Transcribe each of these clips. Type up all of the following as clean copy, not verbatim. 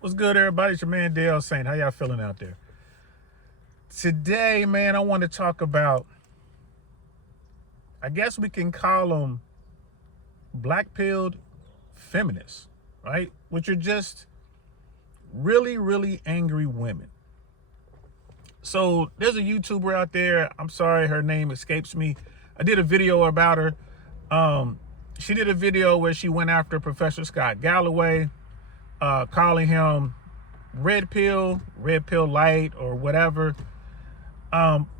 What's good, everybody? It's your man Dale Saint. How y'all feeling out there? Today, man, I want to talk about, I guess we can call them black-pilled feminists, right? Which are just really, really angry women. So there's a YouTuber out there. I'm sorry, her name escapes me. I did a video about her. She did a video where she went after Professor Scott Galloway, calling him red pill light or whatever,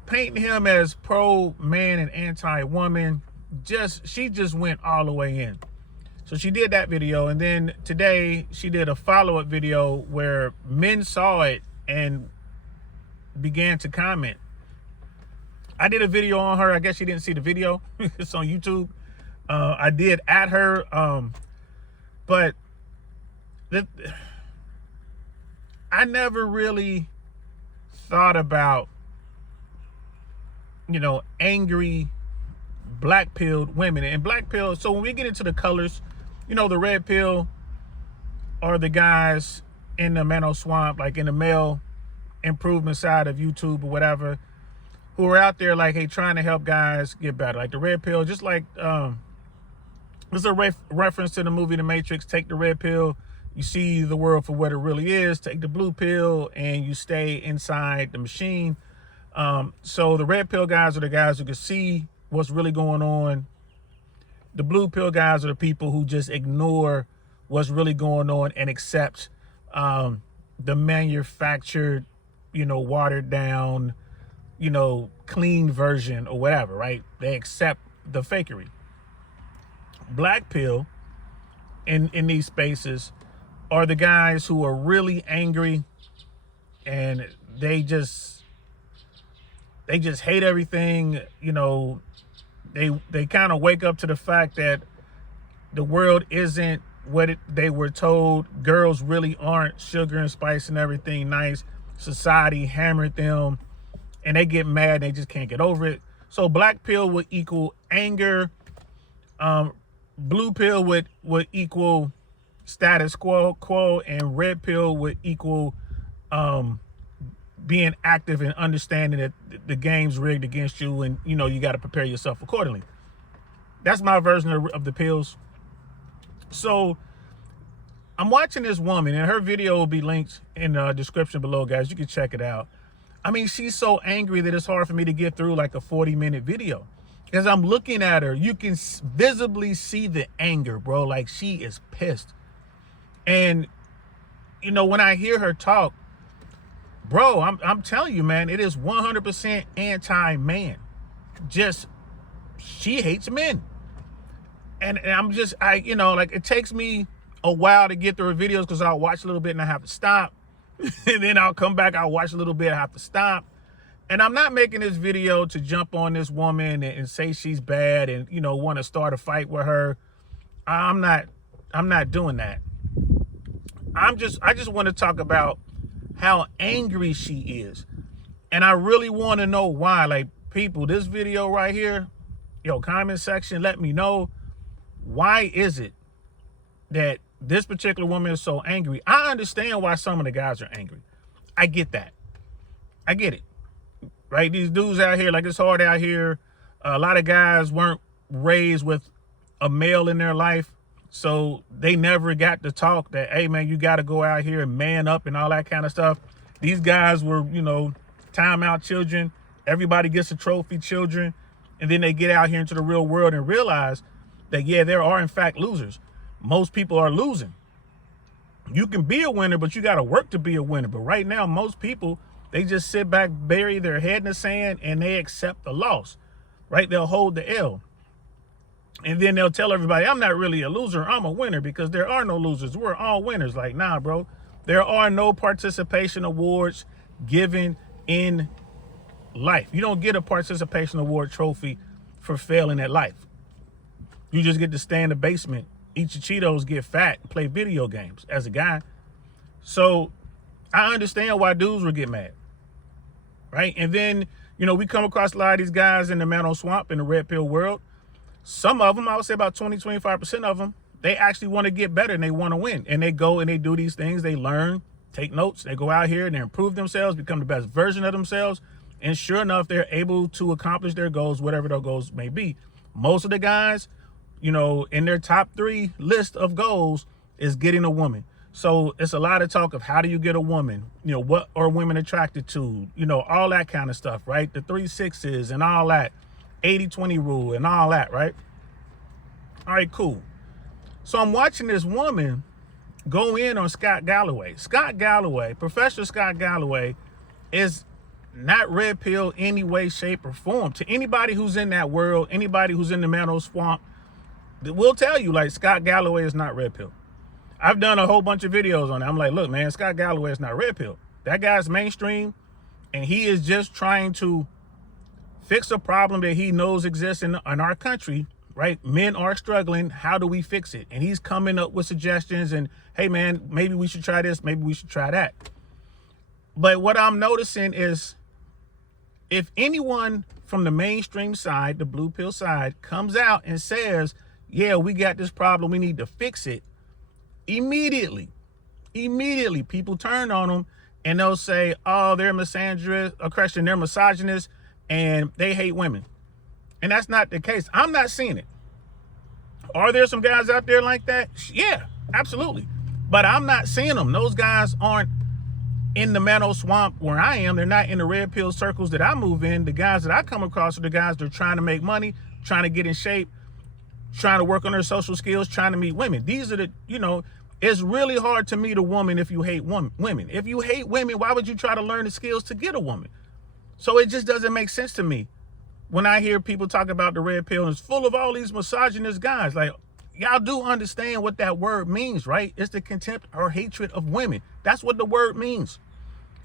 painting him as pro man and anti woman. She just went all the way in. So she did that video, and then today she did a follow-up video where men saw it and began to comment. I did a video on her. I guess she didn't see the video. It's on YouTube. I did at her, but I never really thought about, angry black-pilled women. And black pill, so when we get into the colors, the red pill are the guys in the mental swamp, like in the male improvement side of YouTube or whatever, who are out there like, hey, trying to help guys get better. Like the red pill, just like, this is a reference to the movie The Matrix. Take the red pill, you see the world for what it really is. Take the blue pill and you stay inside the machine. So the red pill guys are the guys who can see what's really going on. The blue pill guys are the people who just ignore what's really going on and accept the manufactured, watered down, clean version or whatever, right? They accept the fakery. Black pill in these spaces are the guys who are really angry and they just hate everything. They kind of wake up to the fact that the world isn't what they were told. Girls really aren't sugar and spice and everything nice. Society hammered them and they get mad and they just can't get over it. So black pill would equal anger. Blue pill would equal status quo, and red pill would equal being active and understanding that the game's rigged against you, and you got to prepare yourself accordingly. That's my version of the pills. So I'm watching this woman, and her video will be linked in the description below, guys. You can check it out. I mean, she's so angry that it's hard for me to get through like a 40-minute video. As I'm looking at her, you can visibly see the anger, bro. Like, she is pissed. And, when I hear her talk, bro, I'm telling you, man, it is 100% anti-man. Just, she hates men. And I'm just, it takes me a while to get through her videos because I'll watch a little bit and I have to stop. And then I'll come back, I'll watch a little bit, I have to stop. And I'm not making this video to jump on this woman and say she's bad and, want to start a fight with her. I'm not doing that. I just want to talk about how angry she is. And I really want to know why. Like, people, this video right here, comment section, let me know, why is it that this particular woman is so angry? I understand why some of the guys are angry. I get that. I get it. Right? These dudes out here, like, it's hard out here. A lot of guys weren't raised with a male in their life. So they never got to talk that, hey, man, you got to go out here and man up and all that kind of stuff. These guys were, timeout children. Everybody gets a trophy children. And then they get out here into the real world and realize that, yeah, there are, in fact, losers. Most people are losing. You can be a winner, but you got to work to be a winner. But right now, most people, they just sit back, bury their head in the sand, and they accept the loss, right? They'll hold the L. And then they'll tell everybody, I'm not really a loser, I'm a winner, because there are no losers. We're all winners. Like, nah, bro. There are no participation awards given in life. You don't get a participation award trophy for failing at life. You just get to stay in the basement, eat your Cheetos, get fat, and play video games as a guy. So I understand why dudes would get mad, right? And then, we come across a lot of these guys in the mental swamp in the red pill world. Some of them, I would say about 20-25% of them, they actually want to get better and they want to win. And they go and they do these things. They learn take notes. They go out here and they improve themselves, become the best version of themselves. And sure enough, they're able to accomplish their goals, whatever their goals may be. Most of the guys, you know, in their top 3 list of goals is getting a woman. So it's a lot of talk of how do you get a woman? You know, what are women attracted to? You know, all that kind of stuff, right? The 3 6s and all that, 80-20 rule and all that, right? All right, cool. So I'm watching this woman go in on Scott Galloway. Scott Galloway, Professor Scott Galloway, is not red pill any way, shape, or form. To anybody who's in that world, anybody who's in the mental swamp, will tell you, like, Scott Galloway is not red pill. I've done a whole bunch of videos on it. I'm like, look, man, Scott Galloway is not red pill. That guy's mainstream, and he is just trying to fix a problem that he knows exists in our country, right? Men are struggling. How do we fix it? And he's coming up with suggestions and, hey, man, maybe we should try this. Maybe we should try that. But what I'm noticing is, if anyone from the mainstream side, the blue pill side, comes out and says, yeah, we got this problem, we need to fix it, immediately people turn on them and they'll say, oh, they're misandrist, or Christian, they're misogynist, and they hate women. And that's not the case. I'm not seeing it. Are there some guys out there like that? Yeah, absolutely. But I'm not seeing them. Those guys aren't in the mental swamp where I am. They're not in the red pill circles that I move in. The guys that I come across are the guys that are trying to make money, trying to get in shape, trying to work on their social skills, trying to meet women. These are the, you know, it's really hard to meet a woman if you hate women. If you hate women, why would you try to learn the skills to get a woman? So it just doesn't make sense to me when I hear people talk about the red pill and it's full of all these misogynist guys. Like, y'all do understand what that word means, right? It's the contempt or hatred of women. That's what the word means.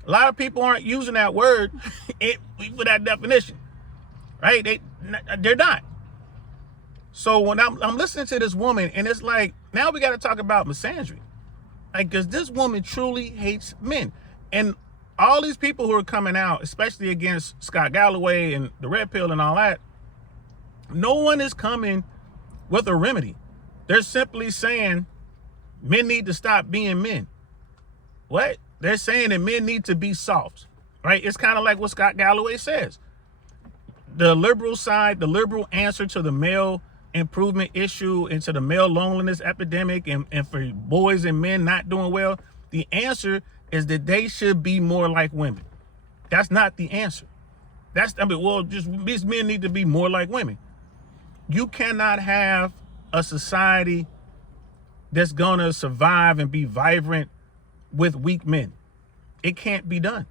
A lot of people aren't using that word for that definition, right? They're not. So when I'm listening to this woman, and it's like, now we got to talk about misandry, like, because this woman truly hates men. And all these people who are coming out, especially against Scott Galloway and the red pill and all that, no one is coming with a remedy. They're simply saying men need to stop being men. What? They're saying that men need to be soft, right? It's kind of like what Scott Galloway says. The liberal side, the liberal answer to the male improvement issue, into the male loneliness epidemic, and for boys and men not doing well, the answer is that they should be more like women. That's not the answer. These men need to be more like women. You cannot have a society that's gonna survive and be vibrant with weak men. It can't be done.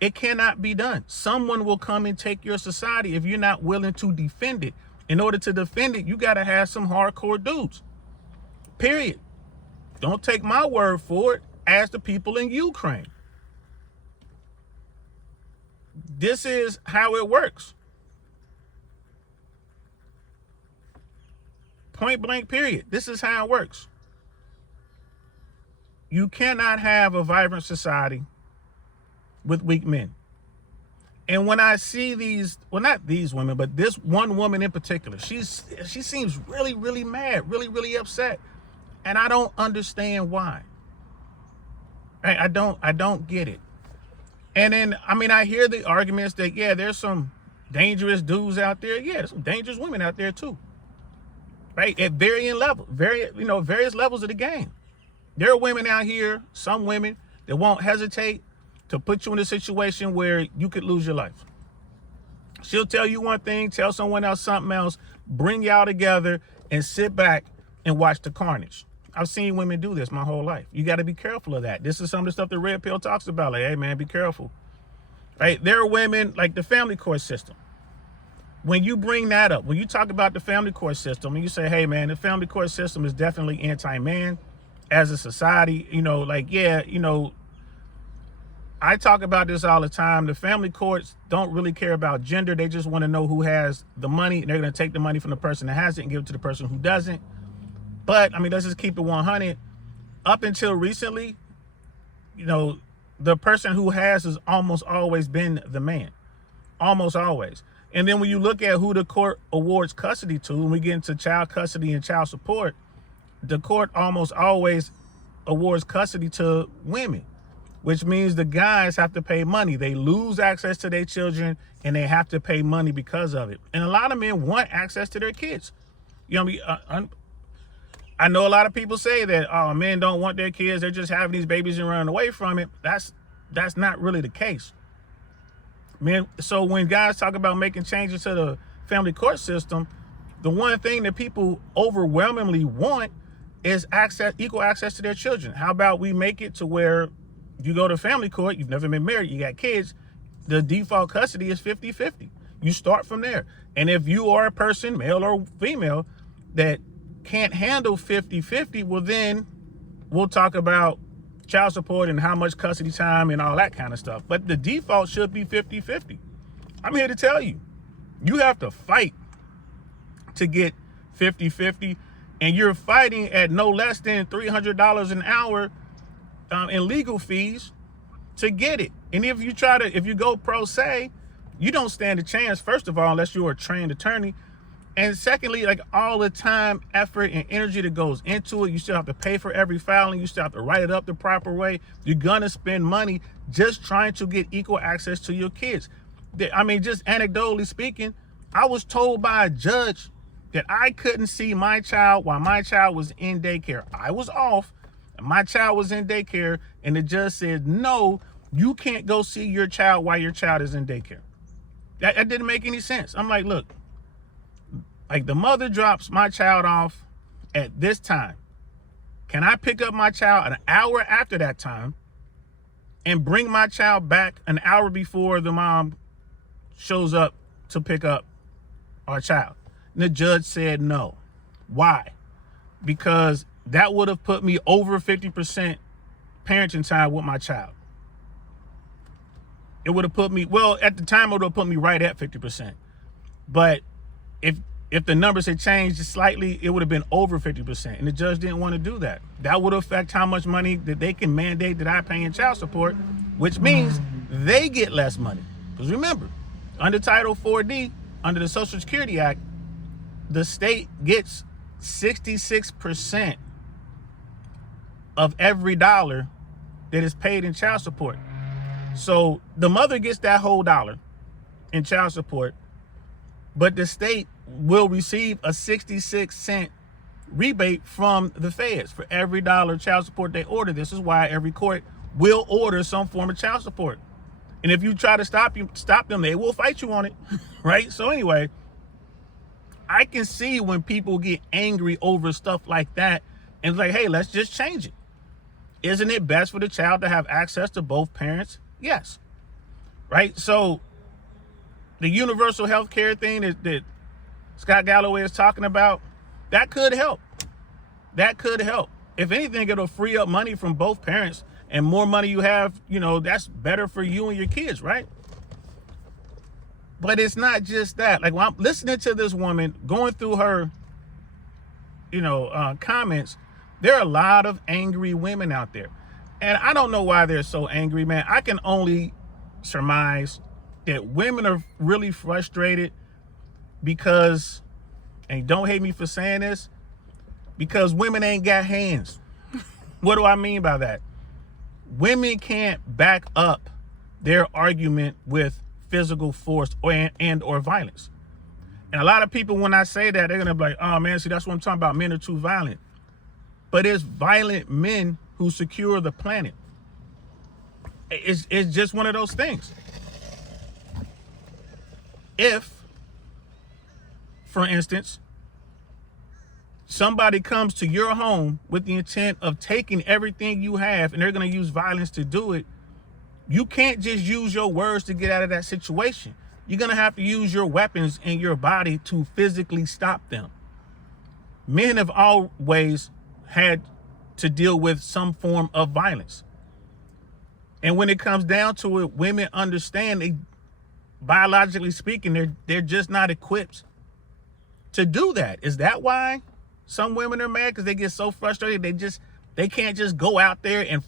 It cannot be done. Someone will come and take your society if you're not willing to defend it. In order to defend it, you gotta have some hardcore dudes. Period. Don't take my word for it. Ask the people in Ukraine. This is how it works. Point blank, period. This is how it works. You cannot have a vibrant society with weak men. And when I see these, well, not these women, but this one woman in particular, she seems really, really mad, really, really upset. And I don't understand why. I don't get it. And then, I mean, I hear the arguments that, yeah, there's some dangerous dudes out there. Yeah, there's some dangerous women out there too. Right? At various levels of the game. There are women out here, some women, that won't hesitate to put you in a situation where you could lose your life. She'll tell you one thing, tell someone else something else, bring y'all together and sit back and watch the carnage. I've seen women do this my whole life. You got to be careful of that. This is some of the stuff that Red Pill talks about. Like, hey, man, be careful. Right? There are women, like the family court system. When you bring that up, when you talk about the family court system and you say, hey, man, the family court system is definitely anti-man as a society, I talk about this all the time. The family courts don't really care about gender. They just want to know who has the money, and they're going to take the money from the person that has it and give it to the person who doesn't. But, I mean, let's just keep it 100. Up until recently, the person who has almost always been the man. Almost always. And then when you look at who the court awards custody to, when we get into child custody and child support, the court almost always awards custody to women. which means the guys have to pay money. They lose access to their children and they have to pay money because of it. And a lot of men want access to their kids. You know what I mean? I know a lot of people say that, oh, men don't want their kids. They're just having these babies and running away from it. That's not really the case. Men, so when guys talk about making changes to the family court system, the one thing that people overwhelmingly want is equal access to their children. How about we make it to where you go to family court, you've never been married, you got kids, the default custody is 50-50. You start from there. And if you are a person, male or female, that can't handle 50-50, well, then we'll talk about child support and how much custody time and all that kind of stuff. But the default should be 50-50. I'm here to tell you, you have to fight to get 50-50, and you're fighting at no less than $300 an hour in legal fees to get it. And if you go pro se, you don't stand a chance, first of all, unless you're a trained attorney. And secondly, like all the time, effort, and energy that goes into it, you still have to pay for every filing. You still have to write it up the proper way. You're gonna spend money just trying to get equal access to your kids. I mean, just anecdotally speaking, I was told by a judge that I couldn't see my child while my child was in daycare. I was off, and my child was in daycare, and the judge said, no, you can't go see your child while your child is in daycare. That didn't make any sense. I'm like, look, like the mother drops my child off at this time. Can I pick up my child an hour after that time and bring my child back an hour before the mom shows up to pick up our child? And the judge said no. Why? Because that would have put me over 50% parenting time with my child. It would have put me, well, at the time, it would have put me right at 50%. But if the numbers had changed slightly, it would have been over 50%. And the judge didn't want to do that. That would affect how much money that they can mandate that I pay in child support, which means they get less money. Because remember, under Title 4D, under the Social Security Act, the state gets 66% of every dollar that is paid in child support. So the mother gets that whole dollar in child support, but the state will receive a 66-cent rebate from the feds for every dollar child support they order. This is why every court will order some form of child support. And if you try to stop them, they will fight you on it, right? So anyway, I can see when people get angry over stuff like that and it's like, hey, let's just change it. Isn't it best for the child to have access to both parents? Yes. Right? So the universal health care thing that Scott Galloway is talking about, that could help. That could help. If anything, it'll free up money from both parents, and more money you have, you know, that's better for you and your kids, right? But it's not just that. Like when I'm listening to this woman going through her, comments, there are a lot of angry women out there. And I don't know why they're so angry, man. I can only surmise that women are really frustrated because, and don't hate me for saying this, because women ain't got hands. What do I mean by that? Women can't back up their argument with physical force or violence. And a lot of people, when I say that, they're gonna be like, oh man, see, that's what I'm talking about. Men are too violent. But it's violent men who secure the planet. It's just one of those things. If, for instance, somebody comes to your home with the intent of taking everything you have and they're going to use violence to do it, you can't just use your words to get out of that situation. You're going to have to use your weapons and your body to physically stop them. Men have always had to deal with some form of violence. And when it comes down to it, women understand, biologically speaking, they're just not equipped to do that. Is that why some women are mad? Because they get so frustrated they can't just go out there and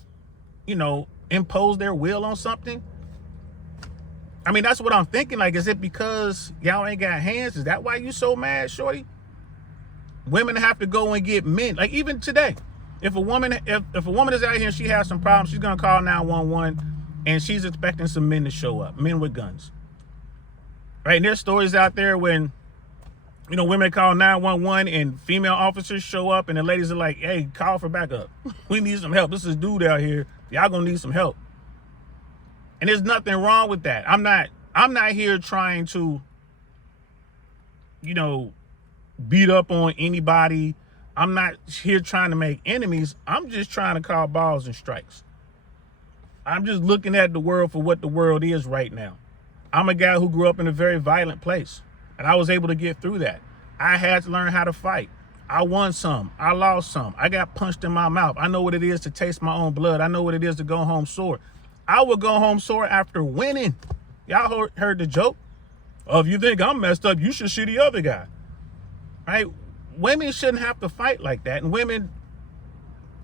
impose their will on something? I mean, that's what I'm thinking. Like, is it because y'all ain't got hands? Is that why you so mad, shorty? Women have to go and get men. Like, even today, If a woman is out here and she has some problems, she's gonna call 911, and she's expecting some men to show up, men with guns. Right? And there's stories out there when, you know, women call 911 and female officers show up, and the ladies are like, "Hey, call for backup. We need some help. This is dude out here. Y'all gonna need some help." And there's nothing wrong with that. I'm not here trying to, you know, beat up on anybody. I'm not here trying to make enemies. I'm just trying to call balls and strikes. I'm just looking at the world for what the world is right now. I'm a guy who grew up in a very violent place, and I was able to get through that. I had to learn how to fight. I won some. I lost some. I got punched in my mouth. I know what it is to taste my own blood. I know what it is to go home sore. I would go home sore after winning. Y'all heard the joke? Oh, if you think I'm messed up, you should shoot the other guy. Right? Women shouldn't have to fight like that. And women,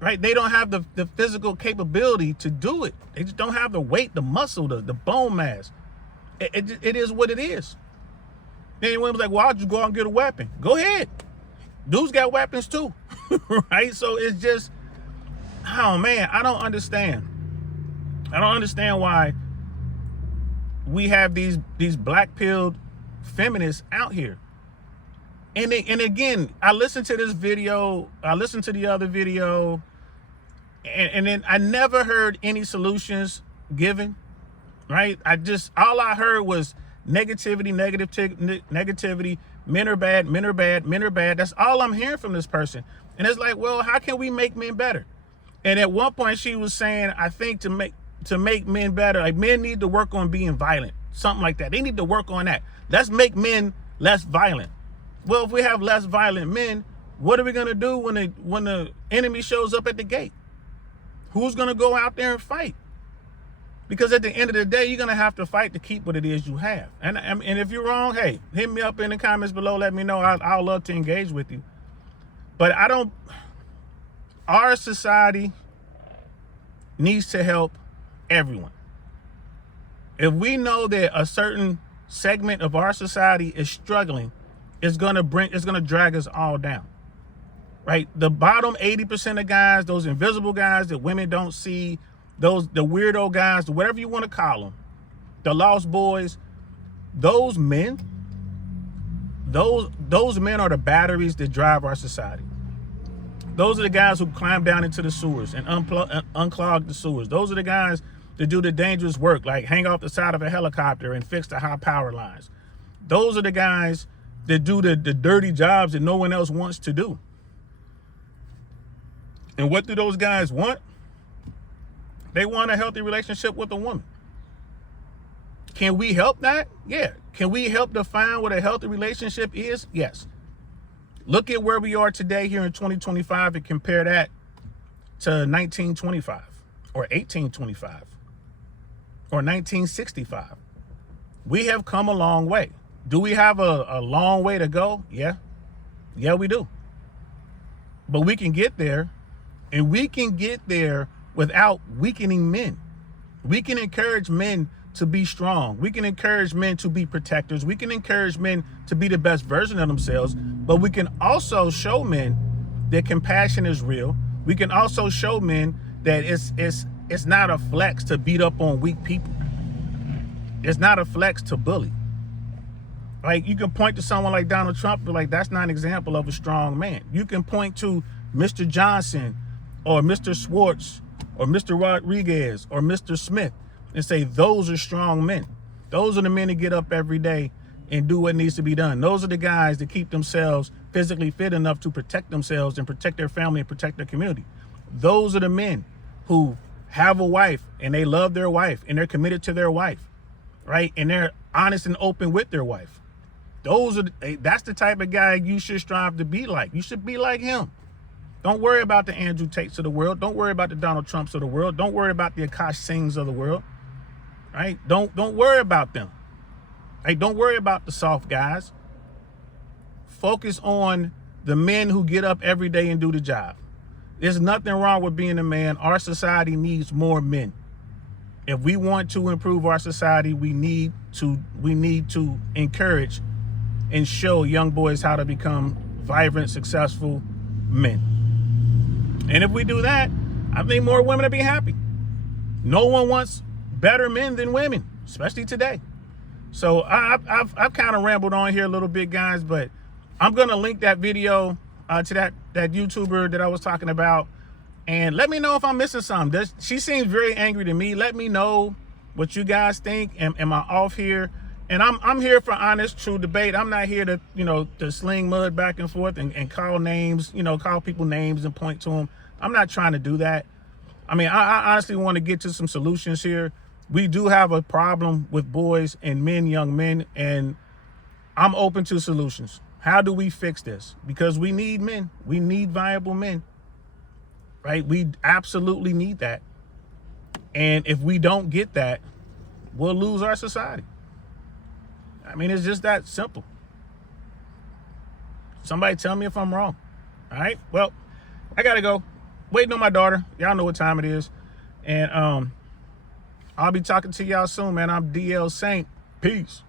right, they don't have the physical capability to do it. They just don't have the weight, the muscle, the bone mass. It is what it is. Then women's like, well, I'll just go out and get a weapon. Go ahead. Dudes got weapons too. Right? So it's just, oh man, I don't understand. I don't understand why we have these black-pilled feminists out here. And again, I listened to this video, I listened to the other video, and then I never heard any solutions given, right? All I heard was negativity, men are bad, men are bad, men are bad. That's all I'm hearing from this person. And it's like, well, how can we make men better? And at one point she was saying, I think to make men better, like men need to work on being violent, something like that. They need to work on that. Let's make men less violent. Well, if we have less violent men, what are we going to do when the enemy shows up at the gate? Who's going to go out there and fight? Because at the end of the day, you're going to have to fight to keep what it is you have. And if you're wrong, hey, hit me up in the comments below. Let me know. I'll love to engage with you. But our society needs to help everyone. If we know that a certain segment of our society is struggling, it's gonna drag us all down, right? The bottom 80% of guys, those invisible guys that women don't see, the weirdo guys, whatever you want to call them, the lost boys, those men are the batteries that drive our society. Those are the guys who climb down into the sewers and unclog the sewers. Those are the guys that do the dangerous work, like hang off the side of a helicopter and fix the high power lines. Those are the guys that do the dirty jobs that no one else wants to do. And what do those guys want? They want a healthy relationship with a woman. Can we help that? Yeah. Can we help define what a healthy relationship is? Yes. Look at where we are today here in 2025 and compare that to 1925 or 1825 or 1965. We have come a long way. Do we have a long way to go? Yeah. Yeah, we do. But we can get there, and we can get there without weakening men. We can encourage men to be strong. We can encourage men to be protectors. We can encourage men to be the best version of themselves, but we can also show men that compassion is real. We can also show men that it's not a flex to beat up on weak people. It's not a flex to bully. Like, you can point to someone like Donald Trump, but like, that's not an example of a strong man. You can point to Mr. Johnson or Mr. Swartz or Mr. Rodriguez or Mr. Smith and say, those are strong men. Those are the men that get up every day and do what needs to be done. Those are the guys that keep themselves physically fit enough to protect themselves and protect their family and protect their community. Those are the men who have a wife and they love their wife and they're committed to their wife, right? And they're honest and open with their wife. That's the type of guy you should strive to be like. You should be like him. Don't worry about the Andrew Tates of the world. Don't worry about the Donald Trumps of the world. Don't worry about the Akash Singhs of the world. Right? Don't worry about them. Hey, don't worry about the soft guys. Focus on the men who get up every day and do the job. There's nothing wrong with being a man. Our society needs more men. If we want to improve our society, we need to encourage and show young boys how to become vibrant, successful men. And if we do that, I think more women will be happy. No one wants better men than women, especially today. So I've kind of rambled on here a little bit, guys, but I'm going to link that video to that YouTuber that I was talking about. And let me know if I'm missing something. She seems very angry to me. Let me know what you guys think. Am I off here? And I'm here for honest, true debate. I'm not here to, to sling mud back and forth and call names, call people names and point to them. I'm not trying to do that. I mean, I honestly want to get to some solutions here. We do have a problem with boys and men, young men, and I'm open to solutions. How do we fix this? Because we need men. We need viable men, right? We absolutely need that. And if we don't get that, we'll lose our society. I mean, it's just that simple. Somebody tell me if I'm wrong. All right. Well, I got to go. Waiting on my daughter. Y'all know what time it is. And I'll be talking to y'all soon, man. I'm DL Saint. Peace.